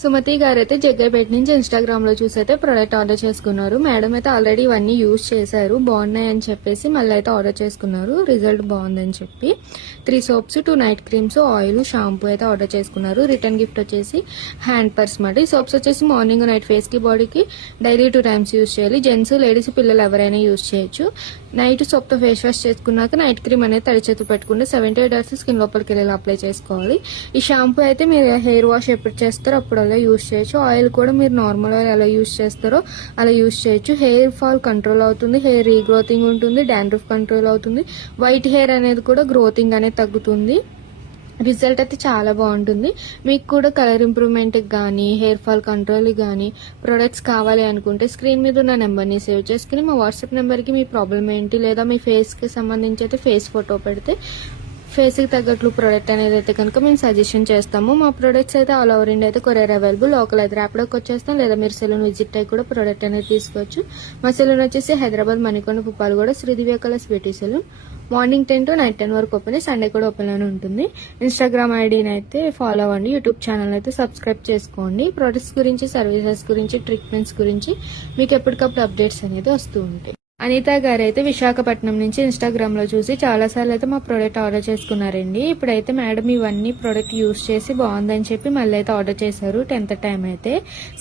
సుమతి గారు అయితే జగ్గైపేట నుంచి ఇన్స్టాగ్రామ్ లో చూసి అయితే ప్రొడక్ట్ ఆర్డర్ చేసుకున్నారు. మేడం అయితే ఆల్రెడీ ఇవన్నీ యూజ్ చేశారు, బాగున్నాయి అని చెప్పేసి మళ్ళీ అయితే ఆర్డర్ చేసుకున్నారు. రిజల్ట్ బాగుందని చెప్పి 3 soaps 2 night creams oil shampoo అయితే ఆర్డర్ చేసుకున్నారు. రిటర్న్ గిఫ్ట్ వచ్చేసి హ్యాండ్ పర్స్ మాట. ఈ సోప్స్ వచ్చేసి మార్నింగ్ నైట్ ఫేస్ కి బాడీకి డైలీ 2 టైమ్స్ యూజ్ చేయాలి. జెంట్స్ లేడీస్ పిల్లలు ఎవరైనా యూజ్ చేయొచ్చు. నైట్ సోప్ తో ఫేస్ వాష్ చేసుకున్నాక నైట్ క్రీమ్ అనేది తడి చేతులు పెట్టుకుంటే 78 అవర్స్ స్కిన్ లోపలికి వెళ్ళి అప్లై చేసుకోవాలి. ఈ షాంపూ అయితే మీరు హెయిర్ వాష్ ఎప్పుడు చేస్తారో అప్పుడు అలా యూజ్ చేయొచ్చు. ఆయిల్ కూడా మీరు నార్మల్ ఆయిల్ ఎలా యూజ్ చేస్తారో అలా యూజ్ చేయొచ్చు. హెయిర్ ఫాల్ కంట్రోల్ అవుతుంది, హెయిర్ రీగ్రోతింగ్ ఉంటుంది, డాండ్రఫ్ కంట్రోల్ అవుతుంది, వైట్ హెయిర్ అనేది కూడా గ్రోతింగ్ అనేది తగ్గుతుంది. రిజల్ట్ అయితే చాలా బాగుంటుంది. మీకు కూడా కలర్ ఇంప్రూవ్మెంట్ కానీ హెయిర్ ఫాల్ కంట్రోల్ కానీ ప్రొడక్ట్స్ కావాలి అనుకుంటే స్క్రీన్ మీద ఉన్న నెంబర్ని సేవ్ చేసుకుని మా వాట్సాప్ నెంబర్కి మీ ప్రాబ్లం ఏంటి లేదా మీ ఫేస్కి సంబంధించి అయితే ఫేస్ ఫోటో పెడితే ఫేస్కి తగ్గట్లు ప్రోడక్ట్ అనేది అయితే కనుక మేము సజెషన్ చేస్తాము. మా ప్రొడక్ట్స్ అయితే ఆల్ ఓవర్ ఇండియా అయితే కొరియర్ అవైలబుల్. లోకల్ అయితే ర్యాపిడోకి వచ్చేస్తాం, లేదా మీరు సెలూన్ విజిట్ అయ్యి కూడా ప్రోడక్ట్ అనేది తీసుకోవచ్చు. మా సెలూన్ వచ్చేసి Hyderabad Manikonda Puppalaguda Sridivya Colours Beauty Salon. Morning 10 to night 10 వరకు ఓపెన్, సండే కూడా ఓపెన్ అని ఉంటుంది. ఇన్స్టాగ్రామ్ ఐడిని అయితే ఫాలో అవ్వండి, యూట్యూబ్ ఛానల్ అయితే సబ్స్క్రైబ్ చేసుకోండి. ప్రొడక్ట్స్ గురించి, సర్వీసెస్ గురించి, ట్రీట్మెంట్స్ గురించి మీకు ఎప్పటికప్పుడు అప్డేట్స్ అనేది వస్తూ ఉంటాయి. అనిత గారు అయితే విశాఖపట్నం నుంచి ఇన్స్టాగ్రామ్ లో చూసి చాలా సార్లు అయితే మా ప్రోడక్ట్ ఆర్డర్ చేసుకున్నారండి. ఇప్పుడైతే మేడం ఇవన్నీ ప్రోడక్ట్ యూజ్ చేసి బాగుందని చెప్పి మళ్ళీ అయితే ఆర్డర్ చేశారు. 10th టైం అయితే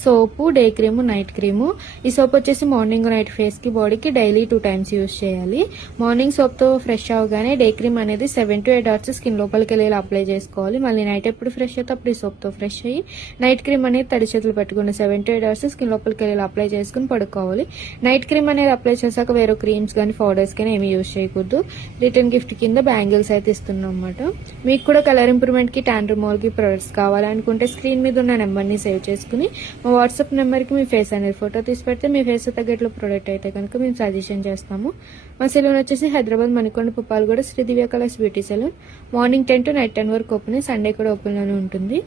సోపు, డే క్రీము, నైట్ క్రీము. ఈ సోప్ వచ్చేసి మార్నింగ్ నైట్ ఫేస్ కి బాడీకి డైలీ 2 టైమ్స్ యూజ్ చేయాలి. మార్నింగ్ సోప్ తో ఫ్రెష్ అవగానే డే క్రీమ్ అనేది 7 to 8 అవర్స్ స్కిన్ లోపలికి వెళ్ళి అప్లై చేసుకోవాలి. మళ్ళీ నైట్ ఎప్పుడు ఫ్రెష్ అయితే అప్పుడు ఈ సోప్ తో ఫ్రెష్ అయ్యి నైట్ క్రీమ్ అనేది తడి చేతులు పెట్టుకుని 7 to 8 అవర్స్ స్కిన్ లోపలికి వెళ్ళి అప్లై చేసుకుని పడుకోవాలి. నైట్ క్రీమ్ అనేది అప్లై చేశాక వేరే క్రీమ్స్ కానీ పౌడర్స్ కానీ ఏమి యూజ్ చేయకూడదు. రిటర్న్ గిఫ్ట్ కింద బ్యాంగిల్స్ అయితే ఇస్తున్నాం అన్నమాట. మీకు కూడా కలర్ ఇంప్రూవ్మెంట్ కి, ట్యాన్ రిమూవల్ కి ప్రొడక్ట్స్ కావాలనుకుంటే స్క్రీన్ మీద ఉన్న నెంబర్ని సేవ్ చేసుకుని మా వాట్సాప్ నెంబర్కి మీ ఫేస్ అనేది ఫోటో తీసి పెడితే మీ ఫేస్ తగ్గట్లు ప్రోడక్ట్ అయితే కనుక మేము సజెషన్ చేస్తాము. మా సెలూన్ వచ్చేసి Hyderabad Manikonda Puppalaguda Sridivya Colours Beauty Salon. Morning 10 to night 10 వరకు ఓపెన్, సండే కూడా ఓపెన్ లోనే ఉంటుంది.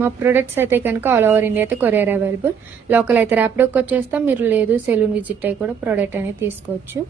మా ప్రొడక్ట్స్ అయితే కనుక ఆల్ ఓవర్ ఇండియా అయితే కొరియర్ అవైలబుల్. లోకల్ అయితే ర్యాపిడోకి వచ్చేస్తాం, మీరు లేదు సెలూన్ విజిట్ అయ్యి కూడా ప్రోడక్ట్ అనేది తీసుకోవచ్చు.